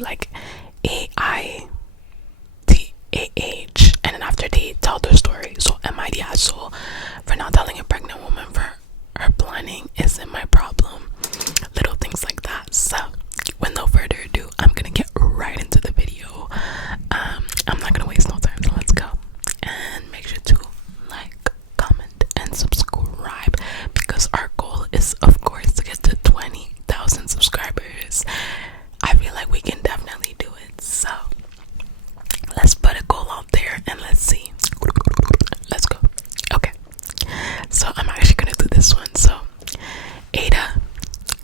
like AITAH, and then after they tell their story. So am I the asshole for not telling a pregnant woman for her planning isn't my problem? Little things like that. So with no further ado, I'm gonna get right into the video. I'm not gonna waste no time, so let's go. And make sure to like, comment, and subscribe, because our goal is, of course, to get to 20,000 subscribers. I feel like we can definitely do it. So let's put a goal out there and let's see. Let's go. Okay. So I'm actually gonna do this one. So Aitah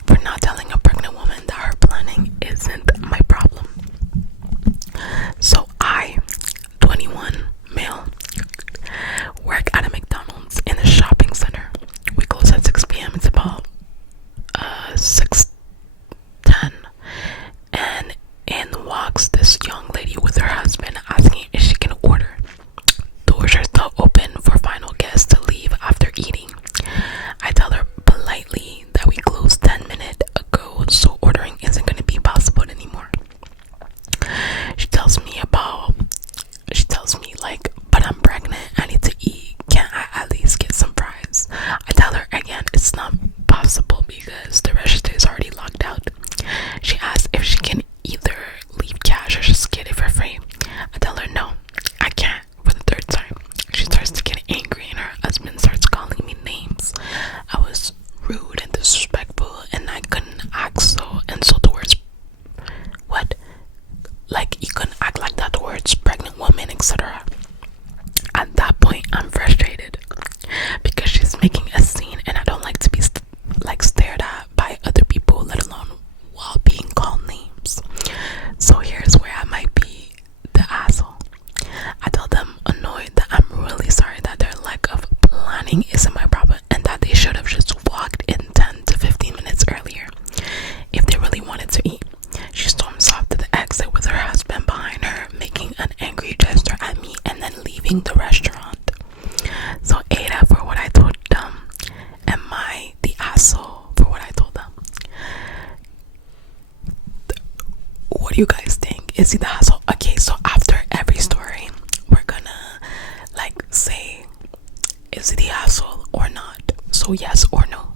for not telling a pregnant woman that her planning isn't my problem. So I, 21, male, work at a McDonald's in a shopping center. We close at 6 p.m. It's about 6:10, and in walks this young lady with her husband, asking if she can order. Doors are still open for final guests to leave after eating. I tell her politely that we closed 10 minutes ago, so ordering isn't going to be possible anymore. She tells me like, but I'm pregnant, I need to eat, can't I at least get some fries? I tell her again it's not possible because the register is already locked out. She asks if she can either leave cash or just get it for free. I tell her no, I can't, for the third time. She starts to get angry and her husband starts calling me names. I was rude and disrespectful and I couldn't act so, and so towards what? Like, you couldn't act like that towards pregnant women, etc. At that point, I'm frustrated because she's making a scene and I don't like to be stared at by other people, let alone while being called names. So here's where I might be the asshole. I tell them annoyed that I'm really sorry that their lack of planning isn't my problem and that they should have just walked in 10 to 15 minutes earlier if they really wanted to eat. She storms off to the exit with her husband behind her, making an angry gesture at me and then leaving the restaurant. So Aitah for what I told them. Am I the asshole for what I told them? What do you guys think? Is he the asshole? Okay, so after every story, we're gonna like say, is he the asshole or not? So yes or no.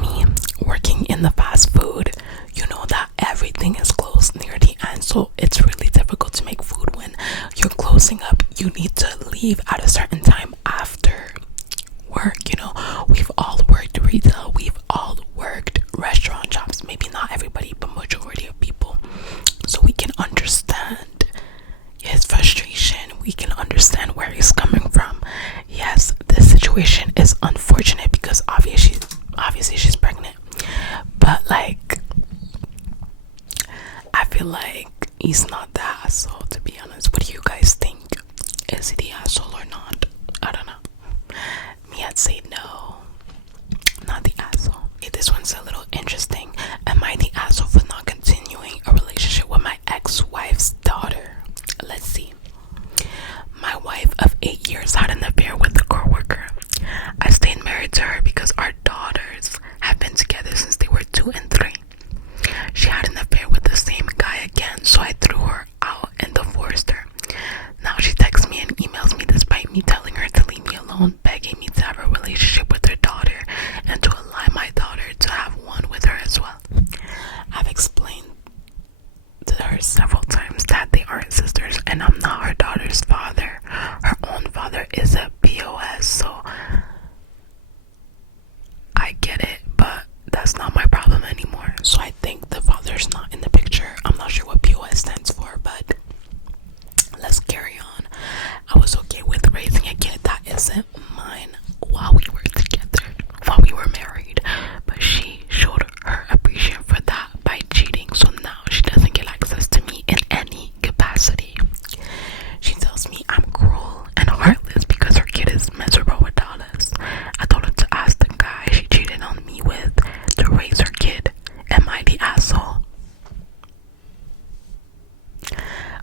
Me, working in the fast food, you know that everything is closed near the end, so it's really difficult to make food when you're closing up. You need to leave at a certain time after work. You know, we've all worked retail, we've all worked restaurant jobs, maybe not everybody but majority of people, so we can understand his frustration, we can understand where he's coming from. Yes, this situation is unfortunate because obviously she's pregnant, but like, I feel like he's not the asshole, to be honest. What do you guys think? Is he the asshole or not? I don't know. Me, I'd say no, not the asshole. Okay, this one's a little interesting. Am I the asshole for not continuing a relationship with my ex-wife's daughter? Let's see. My wife of 8 years had an affair with a coworker. I stayed married to her because our daughters have been together since they were 2 and 3. She had an affair with the same guy again, so I threw her out and divorced her. Now she texts me and emails me despite me telling her to leave me alone, begging me to have a relationship with her daughter and to allow my daughter to have one with her as well. I've explained to her several times that they aren't sisters and I'm not her daughter's father. Her own father is a POS, so I get it, but that's not my problem anymore. So I think the father's not in the picture. I'm not sure what POS stands for, but let's carry on. I was okay with raising a kid that isn't mine while we were together, while we were married, but she showed her appreciation for that by cheating, so now she doesn't get access to me in any capacity. She tells me I'm cruel and heartless because her kid is miserable without us. I told her to ask the guy she cheated on me with to raise her kid. Am I the asshole?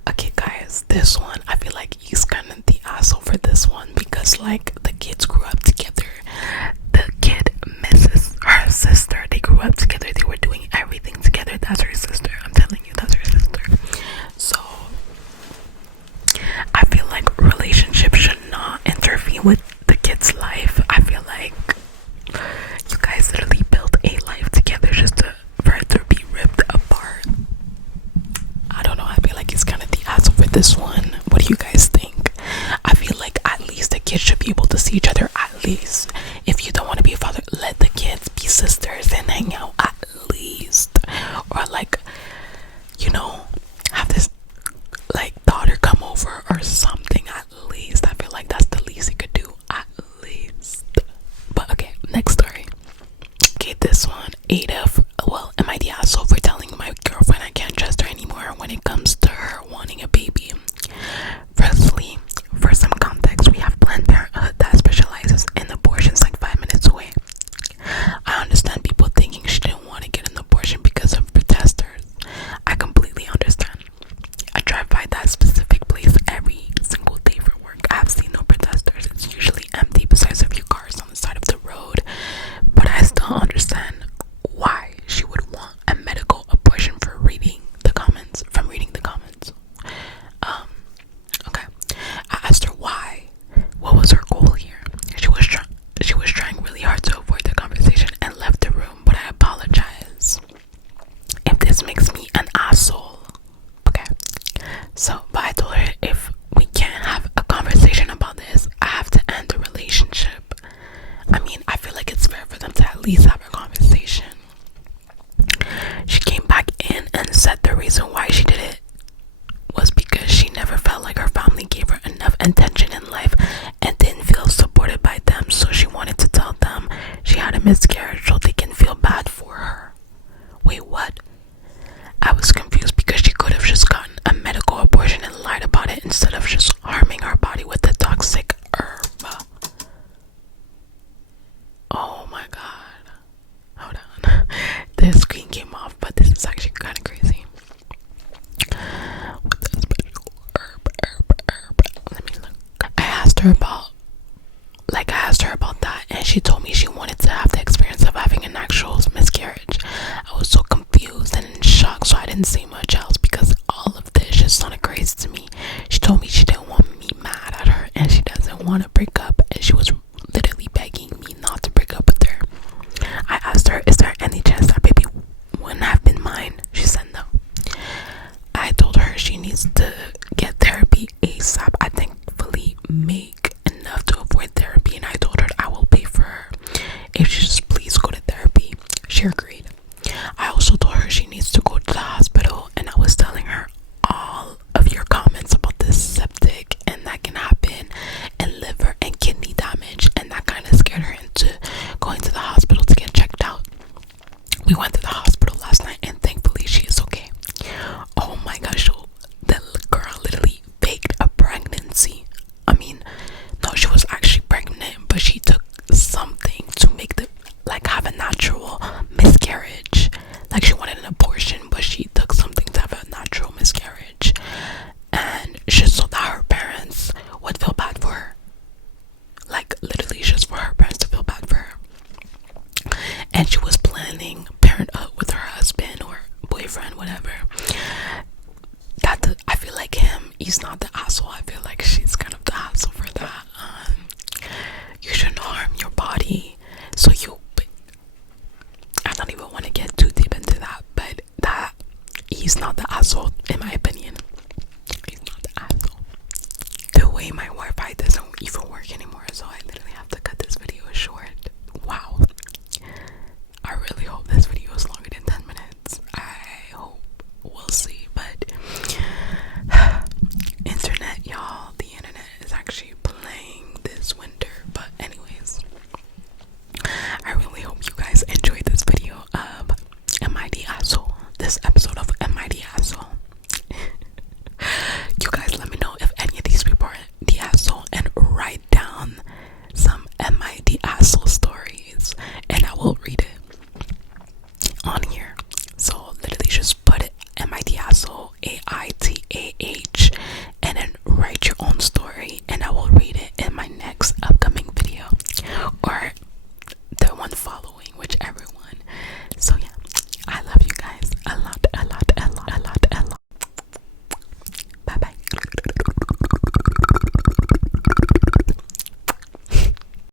Okay guys, this one, I feel like he's kind of the asshole for this one because like the kids grew up together. The kid misses her sister. They grew up together. They were doing everything together. That's her sister, I'm telling you. this one. What do you guys think? I feel like at least the kids should be able to see each other. At least, if you don't want to be a father, let the kids be sisters and hang out at least. Or like, you know, have this like daughter come over or something. At least I feel like that's the least you could do. At least. But okay, next story. Okay, this one. Aitah, am I the asshole for telling my girlfriend I can't trust her anymore when it comes to her wanting a baby? Firstly, for some context, we have Planned Parenthood that specializes in abortions like 5 minutes away. I understand people thinking she didn't want to get an abortion because of protesters. I completely understand. I drive by that specific place every single day for work. I have seen no protesters. It's usually empty besides a few cars on the side of the road. But I still understand why she would want a medical abortion from reading the comments. Okay. I asked her why. What was her goal here? She was trying really hard to avoid the conversation and left the room, but I apologize if this makes me an asshole. Okay. So, but I told her if we can't have a conversation about this, I have to end the relationship. I mean, I feel like it's fair for them to at least have a conversation. She came back in and said the reason why she did it was because she never felt like her family gave her enough attention in life and didn't feel supported by them, so she wanted to tell them she had a miscarriage so they can feel bad for her. Wait, what? I was confused because she could have just gotten a medical abortion and lied about it instead of just harming her body with the toxic herb. Oh my god. Hold on. The screen came off, but this is actually kind of crazy. With the special herb. Let me look. I asked her about that, and she told me she wanted to have the experience of having an actual miscarriage. I was so confused and in shock, so I didn't say much else because all of this just sounded crazy to me. She told me she didn't want me mad at her and she doesn't want to break up, and she was literally begging me not to break up with her. I asked her, is there any chance that baby wouldn't have been mine? She said no. I told her she needs to get therapy ASAP. I thankfully make enough to avoid therapy, and I told her I will pay for her if she just please go to therapy. She agreed. I also told her she needs to go to the hospital, and I was telling her all of your comments about this septic and that can happen, and liver and kidney damage, and that kind of scared her into going to the hospital to get checked out. We went to the hospital last night, and thankfully she is okay. Oh my gosh, the girl literally faked a pregnancy. I mean, no, she was actually pregnant, but she took something to make have a natural miscarriage. Like she wanted an abortion, but she took something to have a natural miscarriage, and just so that her parents would feel bad for her. Like literally just for her parents to feel bad for her. And she was planning parenthood with her husband or boyfriend, whatever. I feel like he's not the asshole. I feel like she's kind of the asshole for that. You shouldn't harm your body. I don't even want to get too deep into that, but he's not the asshole in my opinion. He's not the asshole. The way my Wi-Fi doesn't even work anymore, so I literally have to cut this video short. Wow. I really hope this